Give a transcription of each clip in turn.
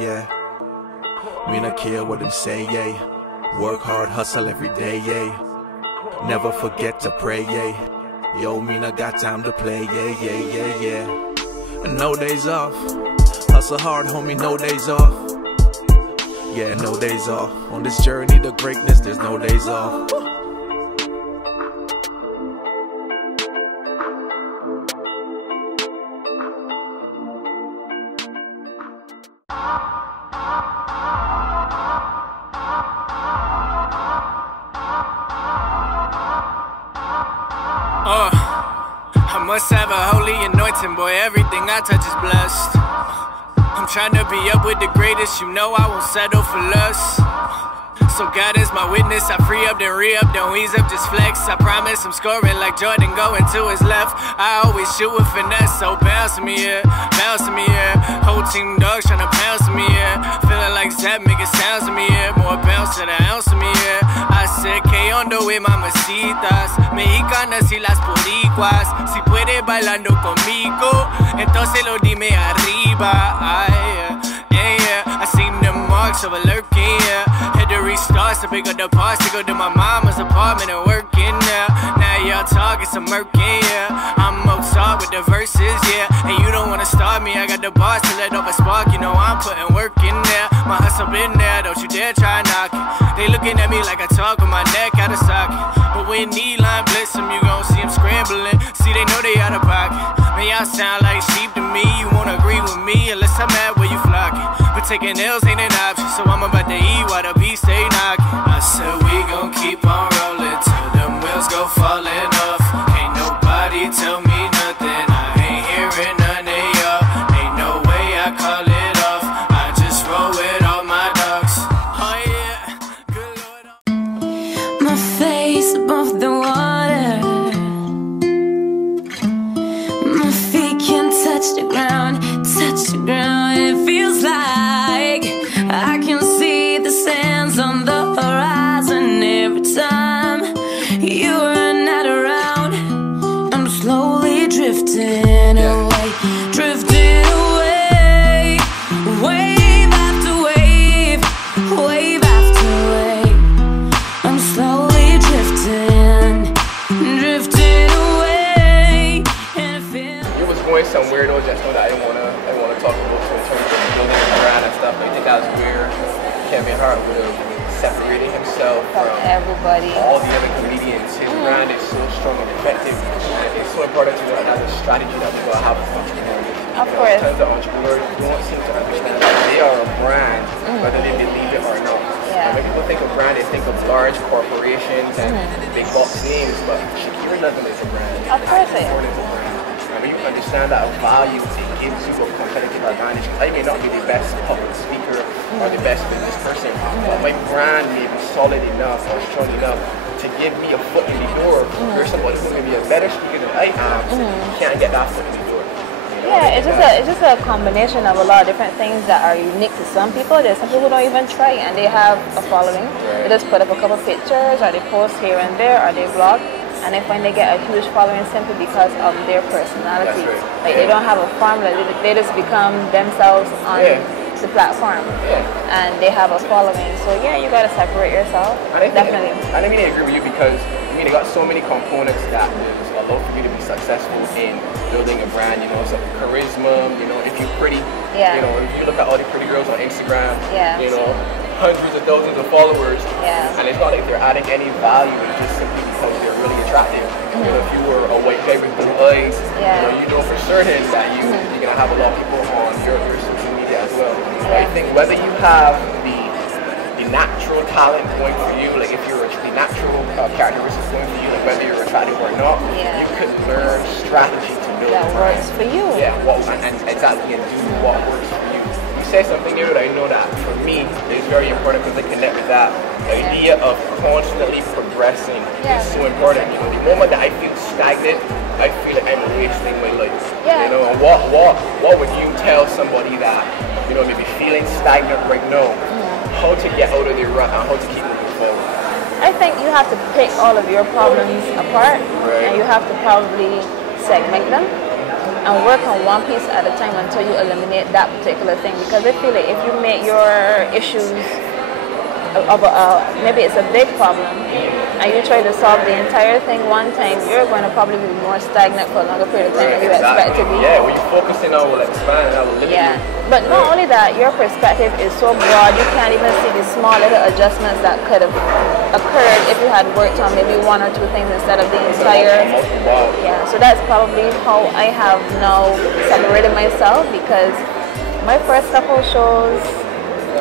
Yeah. Me not care what them say, yeah. Work hard, hustle every day, yeah. Never forget to pray, yeah. Yo, me not got time to play, yeah. And no days off. Hustle hard, homie, no days off. Yeah, no days off. On this journey to greatness, there's no days off. I must have a holy anointing, boy, everything I touch is blessed. I'm trying to be up with the greatest, you know I won't settle for less. So God is my witness, I free up, then re-up, don't ease up, just flex. I promise I'm scoring like Jordan going to his left. I always shoot with finesse, so bounce to me, yeah. Bounce to me, yeah. Whole team dogs tryna pounce to me, yeah. Feeling like Zap, making sounds to me, yeah. More bounce to the ounce to me, yeah. I said, ¿Qué onda, wey, mamacitas? Mexicanas y las boricuas. Si puede bailando conmigo, entonces lo dime arriba. Yeah. I seen the marks of a lurking, yeah. Had to restart, so pick up the parts to go to my mama's apartment and working there. Now y'all talking some murking, yeah. I'm Mozart with the verses, yeah. And you don't wanna start me, I got the bars to let off a spark. You know I'm putting work in there. My hustle been there, don't you dare try knock it. They looking at me like I talk with my neck out of socket. But when D-line blitz them, you gon' see them scrambling. See, they know they out of pocket. Man, y'all sound like sheep to me. You won't agree with me unless I'm mad where you flocking. But taking L's ain't an option, so I'm about to eat while the beat stay knocking. I said we gon' keep on rolling till them wheels go falling off. Ain't nobody tell me nothing, I ain't hearing none of y'all. Ain't no way I call it off, I just roll with all my dogs. Oh yeah, good Lord. My face above the water, my feet can touch the ground, it feels like I can see the sands on the horizon. Every time you are not around, I'm slowly drifting away, wave after wave, wave after wave. I'm slowly drifting away, and I feel it was going somewhere though, just know that I didn't wanna talk about in terms of building a brand and stuff. I think that was where Kevin Hart would have separated himself from everybody, all the other comedians. His brand is so strong and effective. It's so important to know that that's a strategy that we gotta have with entrepreneurs. Of course. Sometimes the entrepreneurs don't seem to understand that they are a brand, whether they believe it or not. Yeah. When people think of brand, they think of large corporations and big box names, but Shakira Doughlin is a brand. Of course it is. And when you understand that value, it gives you a competitive advantage. I may not be the best public speaker or the best business person, but my brand may be solid enough or strong enough to give me a foot in the door. There's somebody who may be a better speaker than I am, can't get that foot in the door. Yeah, it's just a combination of a lot of different things that are unique to some people. There's some people who don't even try and they have a following. They just put up a couple pictures or they post here and there or they vlog. And they find they get a huge following simply because of their personality. Right. Like they don't have a formula, they just become themselves on the platform. And they have a following. So yeah, you gotta separate yourself. Definitely. I mean, I agree with you because they got so many components that there's a lot for you to be successful in building a brand, so charisma, if you're pretty, if you look at all the pretty girls on Instagram, hundreds of thousands of followers, and it's not like they're adding any value, it's just simply because they're really attractive. If you were a white guy with blue eyes, you know for certain that you're gonna have a lot of people on your social media as well. I think whether you have the natural talent going for you, like if you're the natural characteristics going for you, like whether you're attractive or not, you could learn strategy to build that works for you. Yeah, and exactly, and do what works for you. You say something here that I know that for me is very important because I connect with that. The idea of constantly progressing is so important. The moment that I feel stagnant, I feel like I'm wasting my life. And what would you tell somebody that maybe feeling stagnant right now? How to get out of the rut and how to keep moving forward? I have to pick all of your problems apart, and you have to probably segment them and work on one piece at a time until you eliminate that particular thing. Because I feel like if you make your issues maybe it's a big problem, and you try to solve the entire thing one time, you're going to probably be more stagnant for a longer period of time than you expect to be. Yeah, when you focus in on will expand, that will limit you. But not only that, your perspective is so broad, you can't even see the small little adjustments that could have occurred if you had worked on maybe one or two things instead of the entire. Yeah, so that's probably how I have now separated myself, because my first couple shows,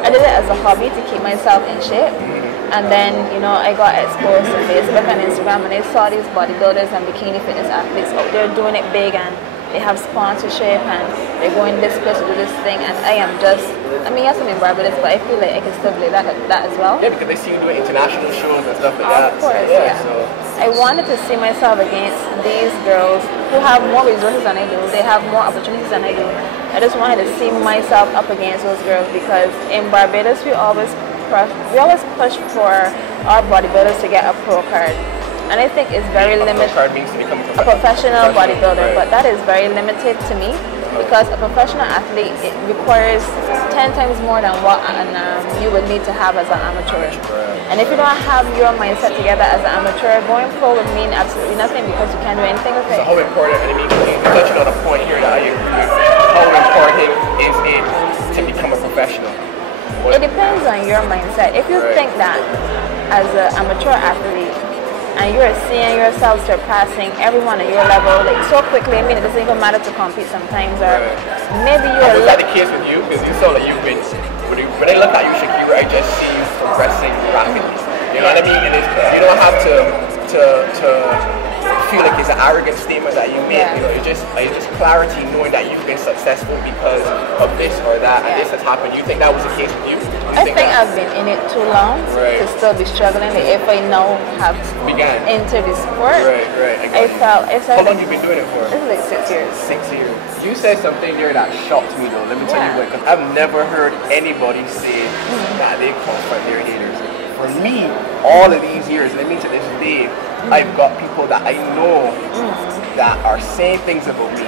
I did it as a hobby to keep myself in shape. And then, you know, I got exposed to Facebook and Instagram, and I saw these bodybuilders and bikini fitness athletes out there doing it big, and they have sponsorship, and they're going this place to do this thing, and I am just, I mean, yes, I'm in Barbados, but I feel like I can still play that as well. Yeah, because they see you doing international shows and stuff like that. Of course, so I wanted to see myself against these girls who have more resources than I do. They have more opportunities than I do. I just wanted to see myself up against those girls, because in Barbados we always push for our bodybuilders to get a pro card. And I think it's very limited. A professional bodybuilder, but that is very limited to me, because a professional athlete, it requires 10 times more than what you would need to have as an amateur. And if you don't have your mindset together as an amateur, going pro would mean absolutely nothing, because you can't do anything with it. So how important, I mean, touching on a point here that I agree with, how important is it to become a professional? It depends on your mindset. If you think that as an amateur athlete, and you're seeing yourself surpassing everyone at your level like so quickly, I mean, it doesn't even matter to compete sometimes, or maybe you're... Was that the case with you? Because you saw that you've been, when I look at you, Shakira, I just see you progressing rapidly. You know what I mean? And you don't have to feel like it's an arrogant statement that you make. You know, it's just clarity, knowing that you've been successful because of this or that, and this has happened. You think that was the case with you? I think I've been in it too long to still be struggling. Like, if I now have entered the sport, I felt. How long have you been doing it for? It's like 6 years. 6 years. You said something there that shocked me, though. Let me tell you what, because I've never heard anybody say that they confront their haters. For me, all of these years, let me to this day, I've got people that I know that are saying things about me,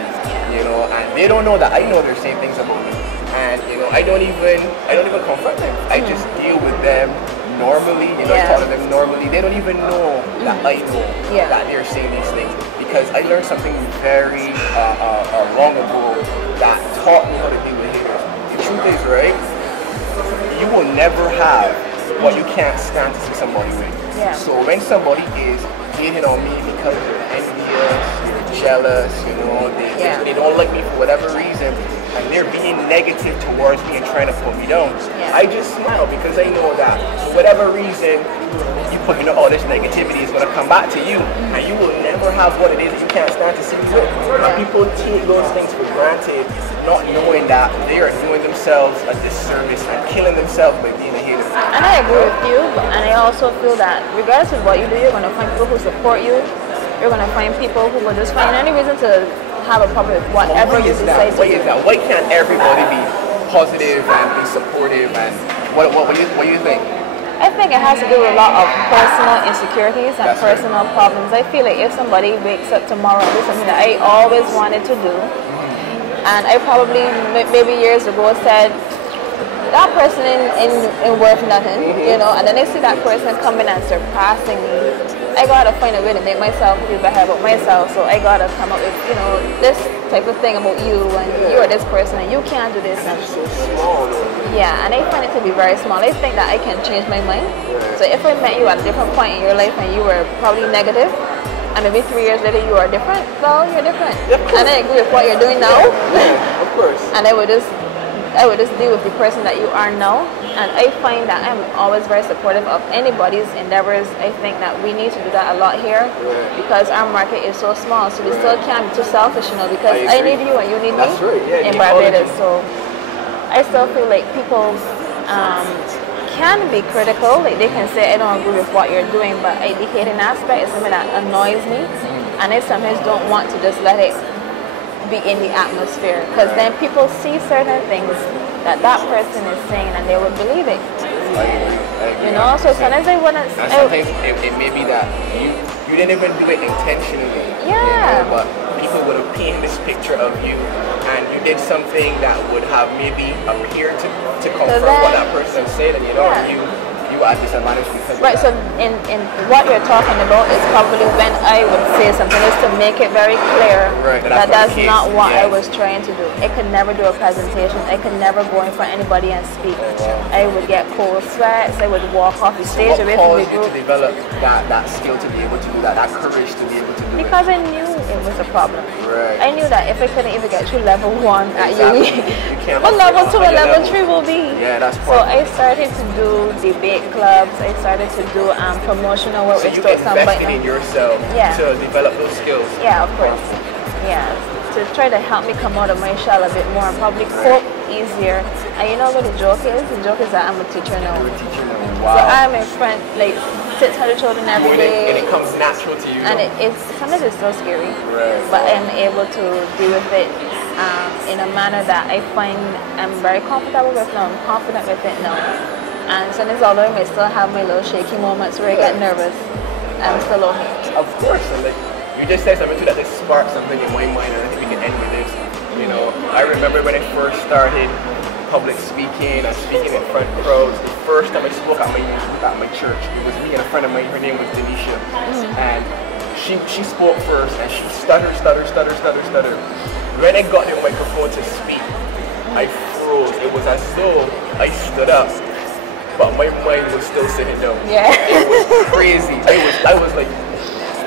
you know, and they don't know that I know they're saying things about me. And you know, I don't even confront them. I just deal with them normally, you know, I talk to them normally. They don't even know that I know that they're saying these things, because I learned something very long ago that taught me how to deal with haters. The truth is, right, you will never have what you can't stand to see somebody with. So when somebody is hating on me because they're envious, they're jealous, you know, they don't like me for whatever reason, and they're being negative towards me and trying to put me down, I just smile, because I know that for whatever reason you put, you know, all this negativity is going to come back to you, and you will never have what it is that you can't stand to see me with. And people take those things for granted, not knowing that they are doing themselves a disservice and killing themselves by being a hater. And I agree with you, and I also feel that regardless of what you do, you're going to find people who support you. You're going to find people who will just find any reason to have a problem with whatever you decide to do. Why can't everybody be positive and be supportive? And what do you think? I think it has to do with a lot of personal insecurities and personal problems. I feel like if somebody wakes up tomorrow and do something that I always wanted to do, and I probably maybe years ago said, that person ain't worth nothing, you know, and then I see that person coming and surpassing me, I gotta find a way to make myself feel better about myself. So I gotta come up with, you know, this type of thing about you, and you are this person and you can't do this. And so small. Yeah, and I find it to be very small. I think that I can change my mind. So if I met you at a different point in your life and you were probably negative, and maybe 3 years later you are different, well, you're different. And I agree with what you're doing now. Of course. And I would just deal with the person that you are now. And I find that I'm always very supportive of anybody's endeavors. I think that we need to do that a lot here, because our market is so small. So we still can't be too selfish, you know, because I need you and you need me in Barbados. So I still feel like people can be critical. Like, they can say, I don't agree with what you're doing, but the hating aspect is something that annoys me. And I sometimes don't want to just let it be in the atmosphere, because then people see certain things that person is saying and they would believe it. be. I agree. You know, so sometimes I wanna. And sometimes it may be that you didn't even do it intentionally. Yeah. You know, but people would have painted this picture of you, and you did something that would have maybe appeared to confirm what that person said, and you know, you are at disadvantage because of right. that. So in what you're talking about is probably when I would say something is to make it very clear that that's not what I was trying to do. I could never do a presentation. I could never go in front of anybody and speak. I would get cold sweats. I would walk off the stage away from the group. What caused you to develop that skill to be able to do that, that courage to be able to do it? Because I knew it was a problem. Right. I knew that if I couldn't even get through level 1 at Exactly. uni, well, level 2 and level 3 will be. Yeah, that's so I started to do debate clubs. I started to do promotional work. So you invested in yourself to develop those skills. Yeah, of course. Yeah, to try to help me come out of my shell a bit more and probably cope easier. And you know what the joke is? The joke is that I'm a teacher now. You're a teacher now. Wow. So I'm in front, like 600 children every day. And it comes natural to you. And it's sometimes it's so scary. Right. But I'm able to deal with it in a manner that I find I'm very comfortable with now. I'm confident with it now. And sometimes although I may still have my little shaky moments where I get nervous, I'm still okay. Of course, and like you just said something too that just sparked something in my mind, and I think we can end with this. You know, I remember when I first started public speaking and speaking in front of crowds. The first time I spoke at my church, it was me and a friend of mine. Her name was Denisha, and she spoke first, and she stuttered. When I got the microphone to speak, I froze. It was as though I stood up, but my mind was still sitting down. Yeah. It was crazy. I was like,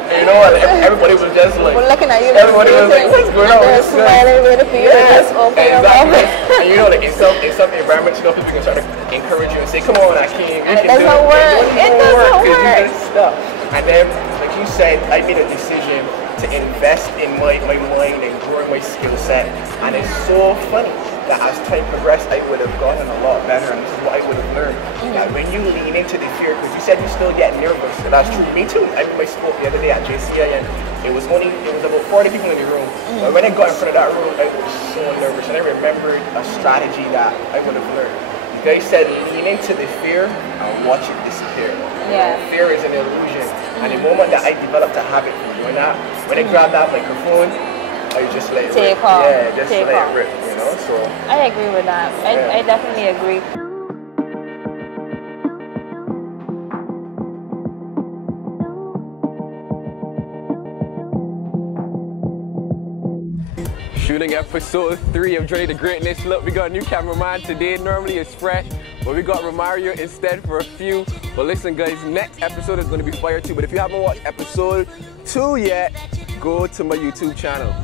you know, everybody was just like, we're looking at you. Everybody was like, what's going on? They're smiling with you. Just open your mouth. And you know, like in some environments, you know, people can try to encourage you and say, come on, Akeem. And it doesn't work. It doesn't work. And then, like you said, I made a decision to invest in my mind and growing my skill set. And it's so funny that as time progressed, I would have gotten a lot better, and this is what I would have learned. That when you lean into the fear, because you said you still get nervous, and that's true. Me too. I spoke the other day at JCI, and it was about 40 people in the room. But when I got in front of that room, I was so nervous, and I remembered a strategy that I would have learned. They said, lean into the fear and watch it disappear. Yeah. Fear is an illusion, and the moment that I developed a habit from doing that, when I grabbed that microphone, I just let it rip. Yeah, just let it rip, you know, so. I agree with that. I definitely agree. Shooting episode 3 of Journey to Greatness. Look, we got a new cameraman today. Normally it's fresh, but we got Romario instead for a few. But listen guys, next episode is going to be fire too. But if you haven't watched episode 2 yet, go to my YouTube channel.